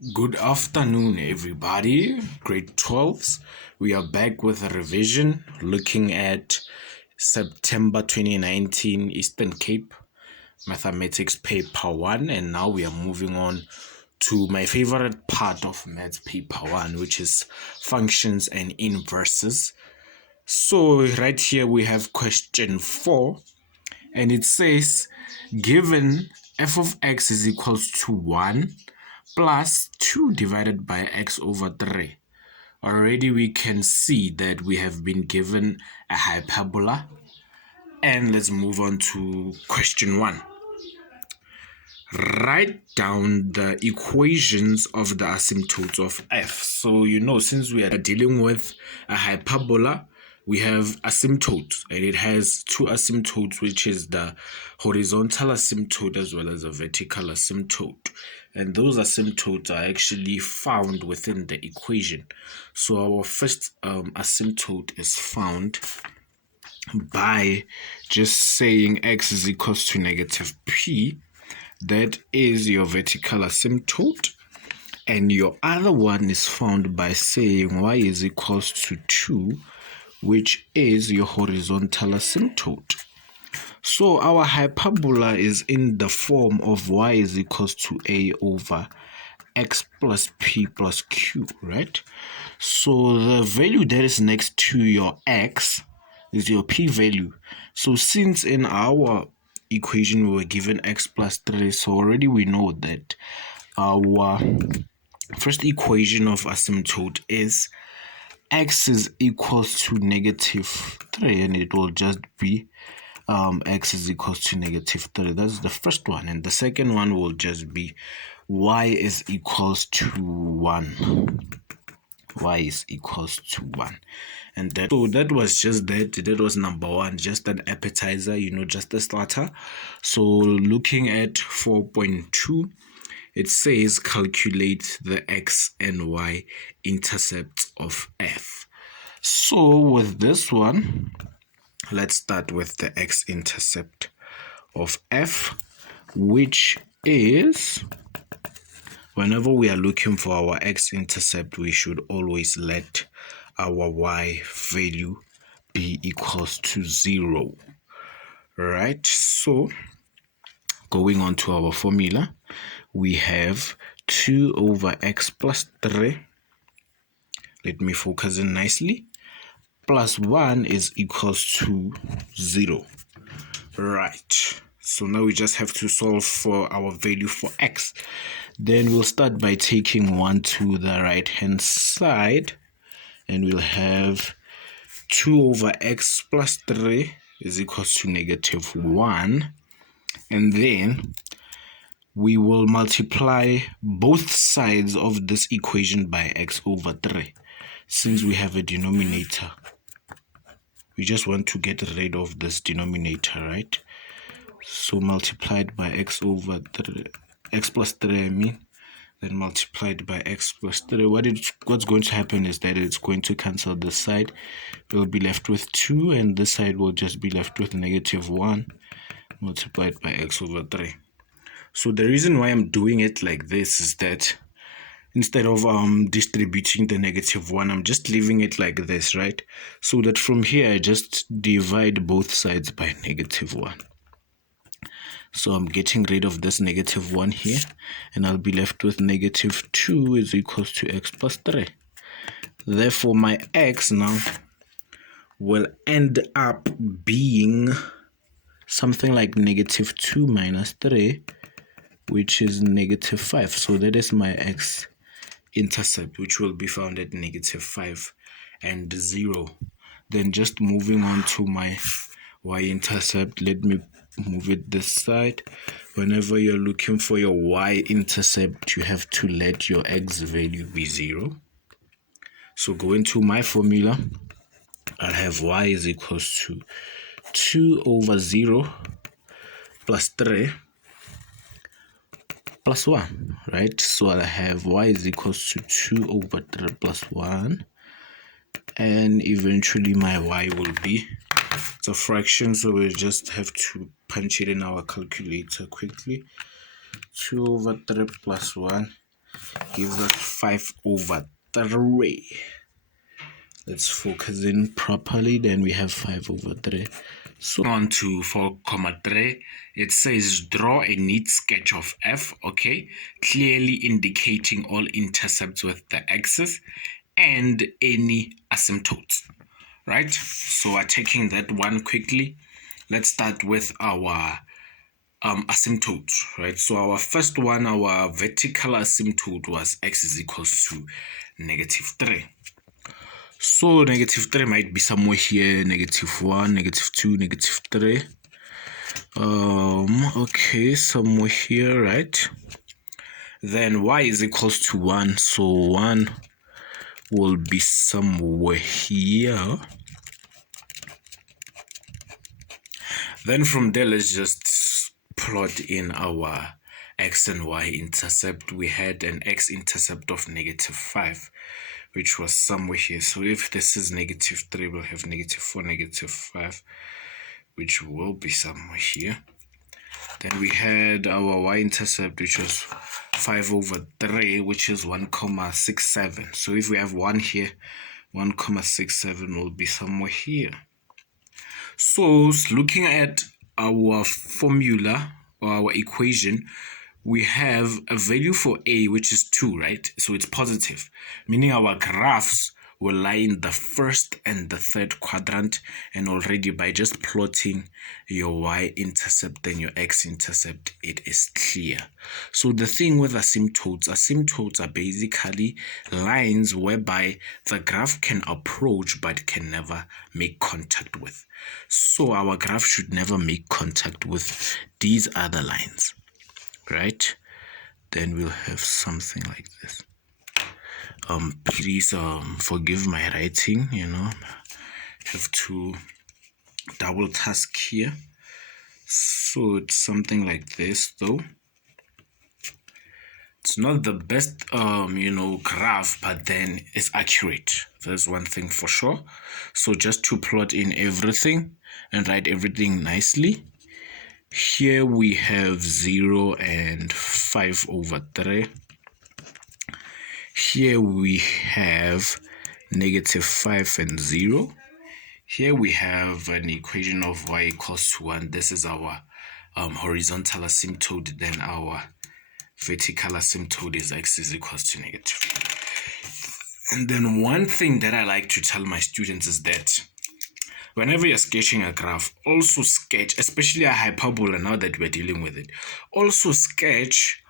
Good afternoon, everybody. Grade 12s. We are back with a revision looking at September 2019 Eastern Cape Mathematics Paper 1. And now we are moving on to my favorite part of Maths Paper 1, which is functions and inverses. So, right here we have question 4, and it says given f of x is equals to 1 plus 2 divided by x over 3. Already we can see that we have been given a hyperbola. And let's move on to question 1. Write down the equations of the asymptotes of f. So, since we are dealing with a hyperbola, we have asymptotes, and it has two asymptotes, which is the horizontal asymptote as well as a vertical asymptote. And those asymptotes are actually found within the equation. So our first asymptote is found by just saying x is equals to negative p. That is your vertical asymptote. And your other one is found by saying y is equals to 2, which is your horizontal asymptote. So our hyperbola is in the form of y is equals to a over x plus p plus q, right? So the value that is next to your x is your p value. So since in our equation we were given x plus 3, so already we know that our first equation of asymptote is x is equals to negative 3, and it will just be x is equals to negative 3. That's the first one. And the second one will just be y is equals to 1. Y is equals to 1. And that was just that was number 1, just an appetizer, just a starter. So looking at 4.2, it says calculate the x and y intercepts of f. So with this one, let's start with the x-intercept of f, which is, whenever we are looking for our x-intercept, we should always let our y value be equals to 0. Right? So, going on to our formula, we have 2 over x plus 3. Let me focus in nicely. Plus 1 is equals to 0. Right. So now we just have to solve for our value for x. Then we'll start by taking 1 to the right hand side, and we'll have 2 over x plus 3 is equals to negative 1. And then we will multiply both sides of this equation by x over 3. Since we have a denominator, we just want to get rid of this denominator, right? So multiplied by x over 3, x plus 3, then multiplied by x plus 3. What's going to happen is that it's going to cancel this side. We'll be left with 2, and this side will just be left with negative 1 multiplied by x over 3. So the reason why I'm doing it like this is that instead of distributing the negative 1, I'm just leaving it like this, right? So that from here, I just divide both sides by negative 1. So I'm getting rid of this negative 1 here, and I'll be left with negative 2 is equals to x plus 3. Therefore, my x now will end up being something like negative 2 minus 3, which is negative 5. So that is my x-intercept, which will be found at negative 5 and 0. Then just moving on to my y-intercept, let me move it this side. Whenever you're looking for your y-intercept, you have to let your x value be 0. So going to my formula, I'll have y is equals to 2 over 0 plus 3 plus 1, right? So I'll have y is equals to 2 over 3 plus 1. And eventually my y will be, it's a fraction, so we'll just have to punch it in our calculator quickly. 2 over 3 plus 1 gives us 5 over 3. Let's focus in properly. Then we have 5 over 3. So on to 4,3. It says draw a neat sketch of f, okay, clearly indicating all intercepts with the axis and any asymptotes, right? So we're taking that one quickly. Let's start with our asymptotes, right? So our first one, our vertical asymptote was x is equals to -3. So -3 might be somewhere here, -1, -2, -3. Okay, somewhere here, right? Then y is equals to 1, so 1 will be somewhere here. Then from there, let's just plot in our x and y intercept. We had an x intercept of -5, which was somewhere here. So if this is -3, we'll have -4, -5, which will be somewhere here. Then we had our y-intercept, which was 5 over 3, which is 1,67. So if we have 1 here, 1,67 will be somewhere here. So looking at our formula or our equation, we have a value for a, which is 2, right? So it's positive, meaning our graphs will lie in the first and the third quadrant. And already by just plotting your y-intercept and your x-intercept, it is clear. So the thing with asymptotes are basically lines whereby the graph can approach but can never make contact with. So our graph should never make contact with these other lines, right? Then we'll have something like this. Please forgive my writing, have to double task here. So it's something like this, though. It's not the best graph, but then it's accurate. That's one thing for sure. So just to plot in everything and write everything nicely. Here we have 0 and 5 over 3. Here we have -5 and 0. Here we have an equation of y equals to 1. This is our horizontal asymptote. Then our vertical asymptote is x is equals to -5. And then one thing that I like to tell my students is that whenever you're sketching a graph, also sketch, especially a hyperbola now that we're dealing with it, also sketch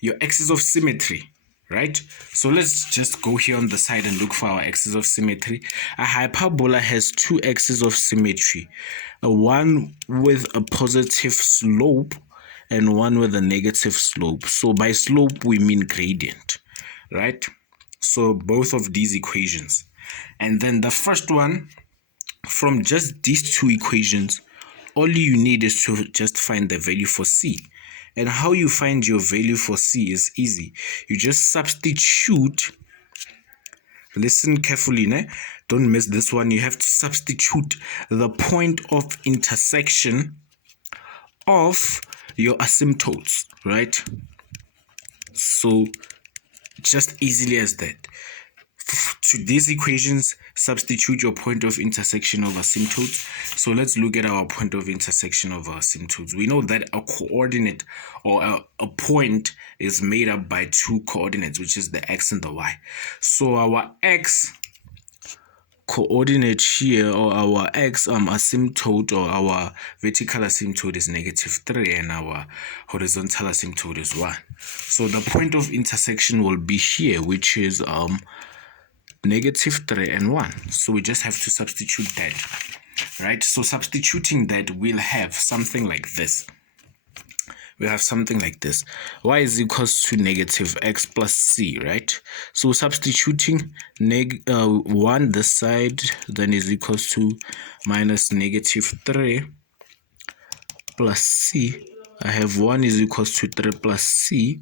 your axis of symmetry, right? So let's just go here on the side and look for our axis of symmetry. A hyperbola has 2 axes of symmetry, one with a positive slope and one with a negative slope. So by slope, we mean gradient, right? So both of these equations. And then the first one, from just these 2 equations, all you need is to just find the value for c. And how you find your value for c is easy. You just substitute. Listen carefully, ne? Don't miss this one. You have to substitute the point of intersection of your asymptotes, right? So just easily as that. To these equations, substitute your point of intersection of asymptotes. So let's look at our point of intersection of our asymptotes. We know that a coordinate or a point is made up by 2 coordinates, which is the x and the y. So our x coordinate here, or our x asymptote, or our vertical asymptote is -3, and our horizontal asymptote is 1. So the point of intersection will be here, which is -3 and 1. So we just have to substitute that, right? So substituting that, we'll have something like this. We have something like this. Y is equals to -x plus c, right? So substituting 1 this side, then is equals to minus -3 plus c. I have 1 is equals to 3 plus c.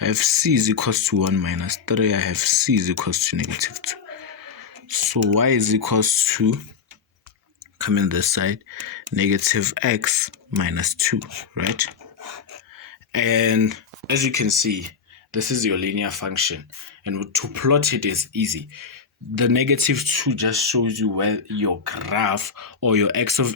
I have c is equals to 1 minus 3. I have c is equals to -2. So y is equals to, come in this side, -x minus 2, right? And as you can see, This is your linear function. And to plot it is easy. The -2 just shows you where your graph or your axis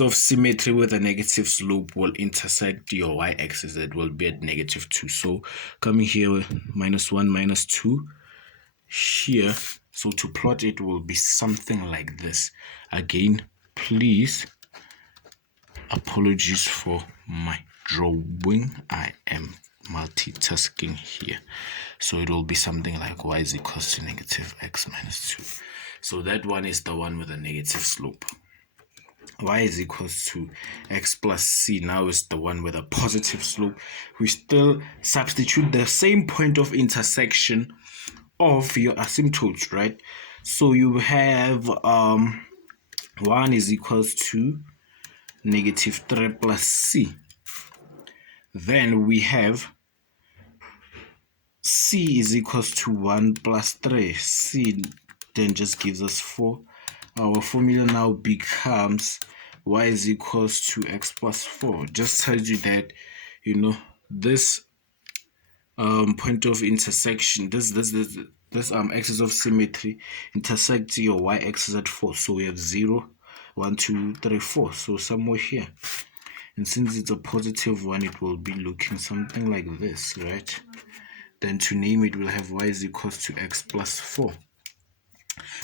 of symmetry with a negative slope will intersect your y-axis. It will be at -2. So coming here with -1, -2 here. So to plot it will be something like this. Again, please, apologies for my drawing. I am multitasking here. So it will be something like y is equals to -x minus 2. So that one is the one with a negative slope. Y is equals to x plus c now is the one with a positive slope. We still substitute the same point of intersection of your asymptotes, right? So you have 1 is equals to -3 plus c. Then we have c is equals to 1 plus 3. C then just gives us 4. Our formula now becomes y is equals to x plus 4. Just tells you that, you know, this point of intersection, this axis of symmetry intersects your y-axis at 4. So we have 0, 1, 2, 3, 4. So somewhere here. And since it's a positive one, it will be looking something like this, right? Then to name it, we'll have y is equals to x plus 4.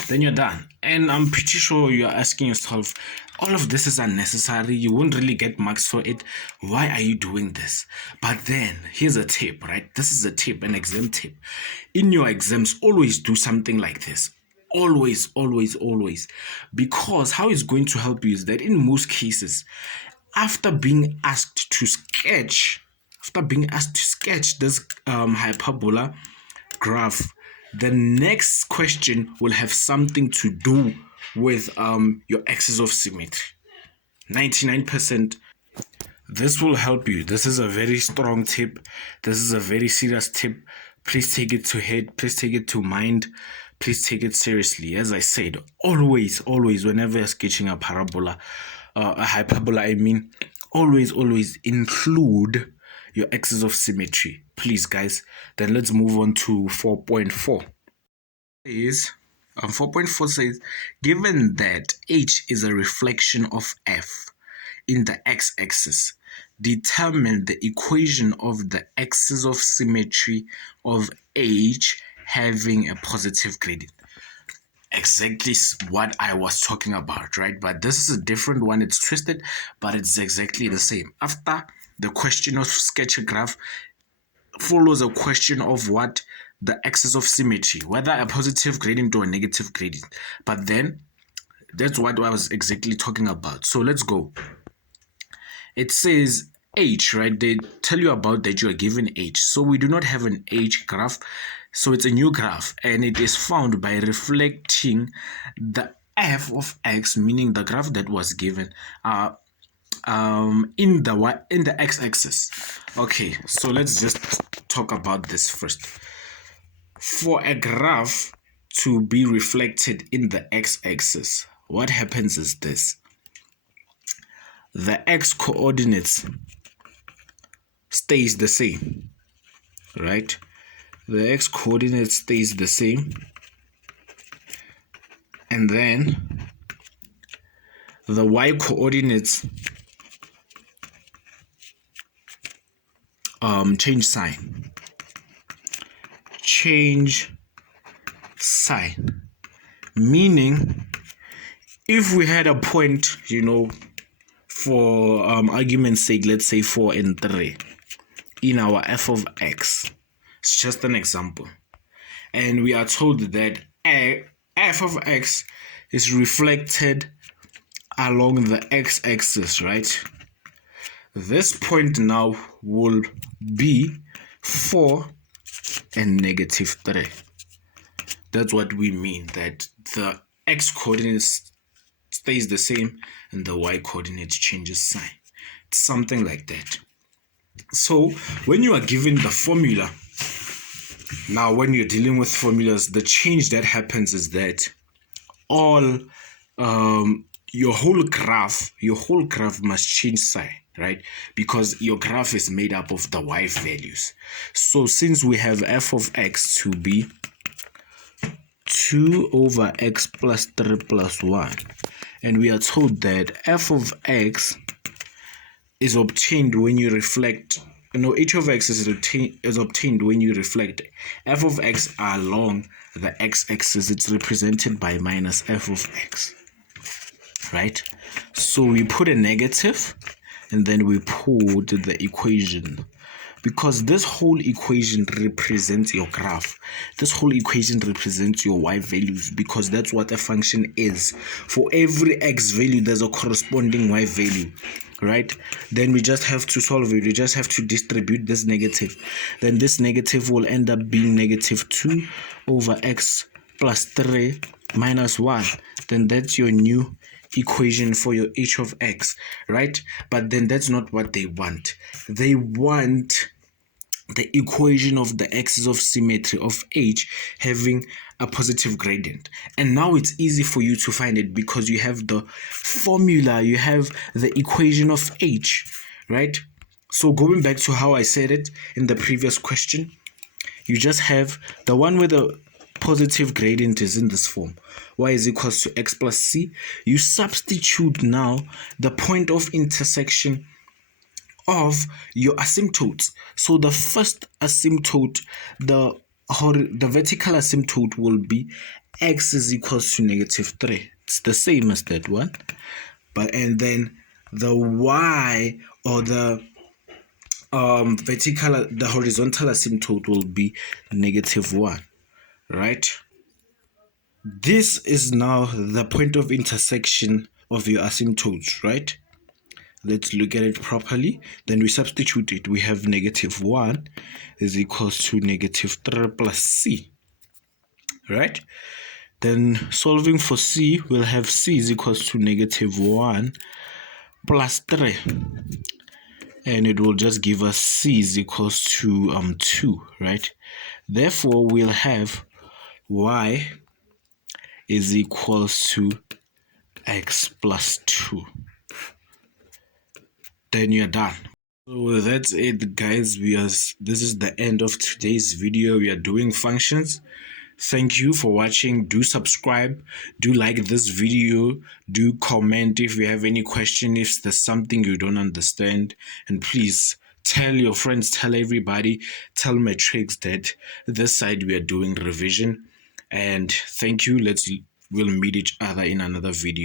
Then you're done. And I'm pretty sure you're asking yourself, all of this is unnecessary. You won't really get marks for it. Why are you doing this? But then here's a tip, right? This is a tip, an exam tip. In your exams, always do something like this. Always, always, always. Because how it's going to help you is that in most cases, after being asked to sketch this hyperbola graph, the next question will have something to do with your axis of symmetry. 99%. This will help you. This is a very strong tip. This is a very serious tip. Please take it to head. Please take it to mind. Please take it seriously. As I said, always, whenever you're sketching a parabola, a hyperbola, always include your axis of symmetry. Please, guys. Then let's move on to 4.4. 4.4 says, given that H is a reflection of F in the x-axis, determine the equation of the axis of symmetry of H having a positive gradient. Exactly what I was talking about, right? But this is a different one. It's twisted, but it's exactly the same. After the question of sketch a graph follows a question of what the axis of symmetry, whether a positive gradient or a negative gradient. But then that's what I was exactly talking about. So let's go. It says H, right? They tell you about that you are given H. So we do not have an H graph. So it's a new graph, and it is found by reflecting the f of x, meaning the graph that was given, in the x-axis. Okay, so let's just talk about this first. For a graph to be reflected in the x-axis, what happens is this. The x-coordinates stays the same, right? The x-coordinate stays the same, and then the y-coordinates change sign, meaning if we had a point, for argument's sake, let's say 4 and 3 in our f of x. It's just an example. And we are told that f of x is reflected along the x-axis, right? This point now will be 4 and -3. That's what we mean, that the x-coordinates stays the same and the y-coordinate changes sign. It's something like that. So when you are given the formula, now when you're dealing with formulas, the change that happens is that all your whole graph must change sign. right? Because your graph is made up of the y values. So since we have f of x to be 2 over x plus 3 plus 1, and we are told that f of x is obtained when you reflect, h of x is obtained when you reflect f of x along the x-axis. It's represented by minus f of x, right? So we put a negative and then we put the equation, because this whole equation represents your graph. This whole equation represents your y values, because that's what a function is. For every x value, there's a corresponding y value, right? Then we just have to solve it. We just have to distribute this negative. Then this negative will end up being negative 2 over x plus 3 minus 1. Then that's your new equation for your h of x, right? But then that's not what they want. They want the equation of the axis of symmetry of h having a positive gradient. And now it's easy for you to find it because you have the formula, you have the equation of h, right? So going back to how I said it in the previous question, you just have the one where the positive gradient is in this form. Y is equals to x plus c. You substitute now the point of intersection of your asymptotes. So the first asymptote, the vertical asymptote will be x is equals to negative 3. It's the same as that one. And then the y, or the horizontal asymptote will be negative 1, right? This is now the point of intersection of your asymptotes, right? Let's look at it properly. Then we substitute it. We have negative 1 is equals to negative 3 plus c, right? Then solving for c, we'll have c is equals to negative 1 plus 3. And it will just give us c is equals to 2, right? Therefore, we'll have y is equals to x plus 2. Then you're done. So that's it, guys. This is the end of today's video. We are doing functions. Thank you for watching. Do subscribe, do like this video, do comment if you have any question, if there's something you don't understand, and please tell your friends, tell everybody, tell matrix that this side we are doing revision. And thank you. We'll meet each other in another video.